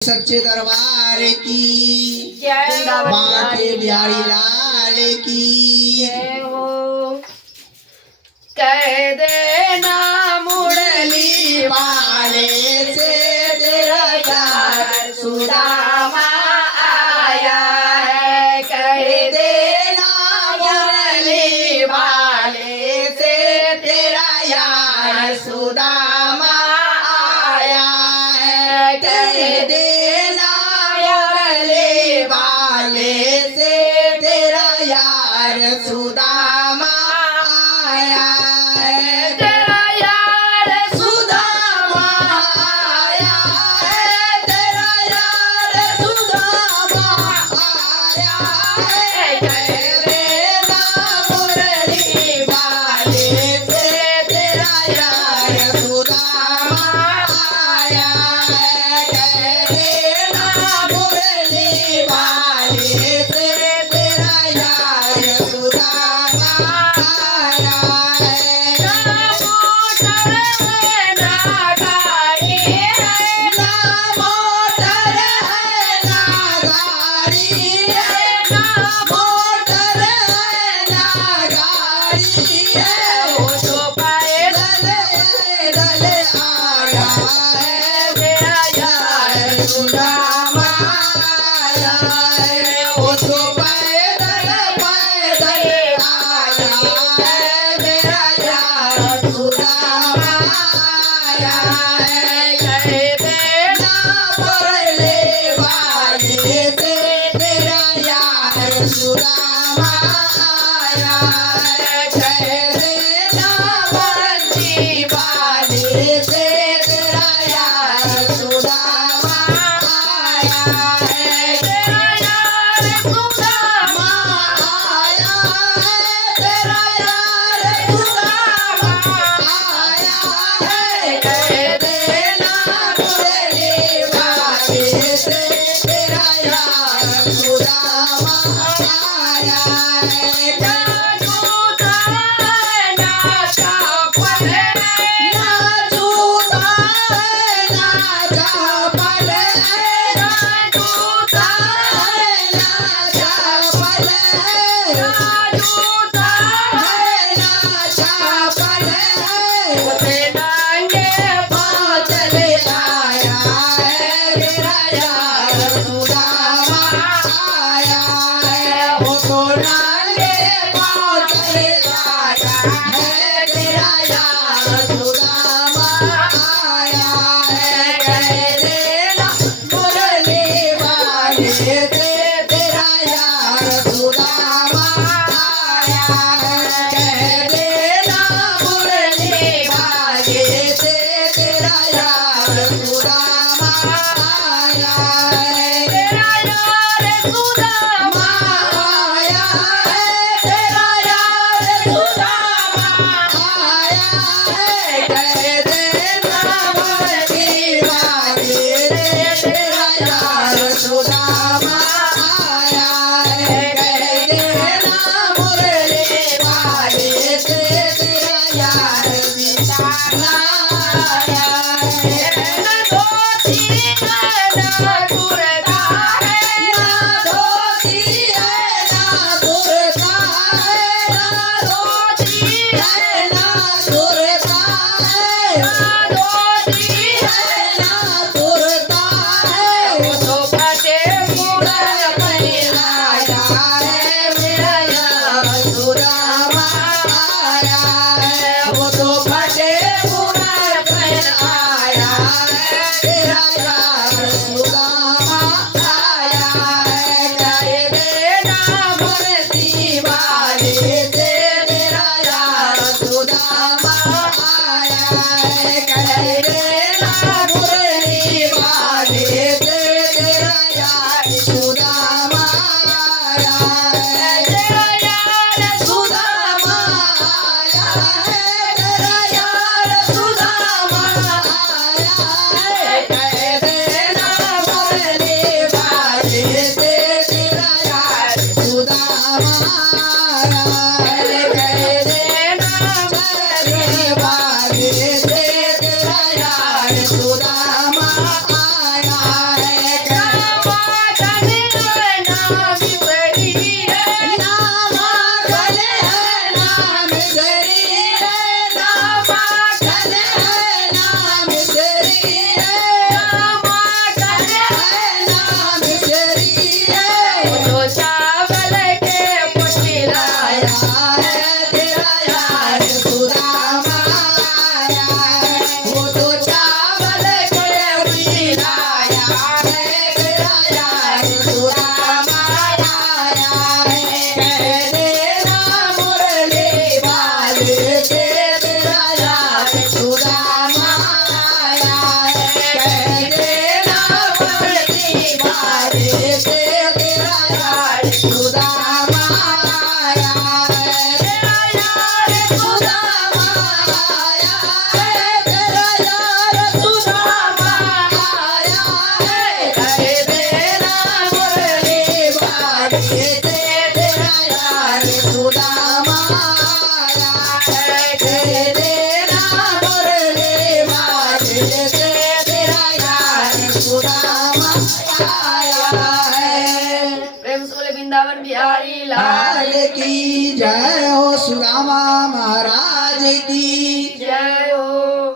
सच्चे दरबार की माथे बिहारी लाल की कह देना मुरली वाले से तेरा प्यार सुदामा आया है। कह देना मुरली वाले से तेरा यार सुदामा आया है। कह देना मुरली वाले से तेरा यार सुदामा आया है। तेरा यार सुदामा आया है। तेरा यार सुदामा आया है। कह देना मुरली वाले से तेरा यार सुदामा आया है। कह देना मुरली वाले से तेरा यार सुदामा आया है। ना गाड़ी है ना मोटर है ना गाड़ी है। ना मोटर है ना गाड़ी है। वो तो पैदल पैदल आया है। मेरा यार सुदामा आया है। वो तो पैदल पैदल आया है। मेरा यार सुदामा आया है। कह देना मुरली वाले से तेरा यार सुदामा आया है। कह देना मुरली वाले से तेरा यार सुदामा आया है। तेरा यार सुदामा आया है। तेरा यार सुदामा आया है। कह देना मुरली वाले से तेरा यार सुदामा आया है। ना जूता ना चप्पल ना जूता है ना चप्पल है। ना जूता है ना चप्पल है। ना जूता है ना चप्पल है। उसे नांगे पाँव चले आया है। मेरा यार सुदामा आया है। वो तो नाले पाँव चले आया है। मेरा यार सुदामा आया है। कह देना मुरली वाले से तेरा यार सुदामा आया है। कह देना मुरली वाले से तेरा यार सुदामा आया है। तेरा यार सुदामा आया है। तेरा यार सुदामा आया है। कह देना मुरली वाले से तेरा यार सुदामा आया है। कह देना मुरली वाले से तेरा यार सुदामा आया है। ना धोती ना कुर्ता है ना धोती है ना कुर्ता है। ना धोती है ना कुर्ता है। ना धोती है ना कुर्ता है। वो तो फटे मुड़न आया है। मेरा यार सुदामा आया है। वो तो फटे मुराद आया है। तेरा यार सुदामा आया है मेरा यार सुदामा आया है कह देना मुरली वाले के मेरा यार सुदामा आया है कह देना मुरली वाले के मेरा यार सुदामा आया है मेरा यार सुदामा आया है मेरा यार सुदामा आया है कह देना मुरली वाले के मेरा यार सुदामा आया है कह देना मुरली वाले के मेरा यार सुदामा आया है प्रेम से बोले वृंदावन बिहारी लाल लाल की जय हो सुदामा महाराज की जय हो।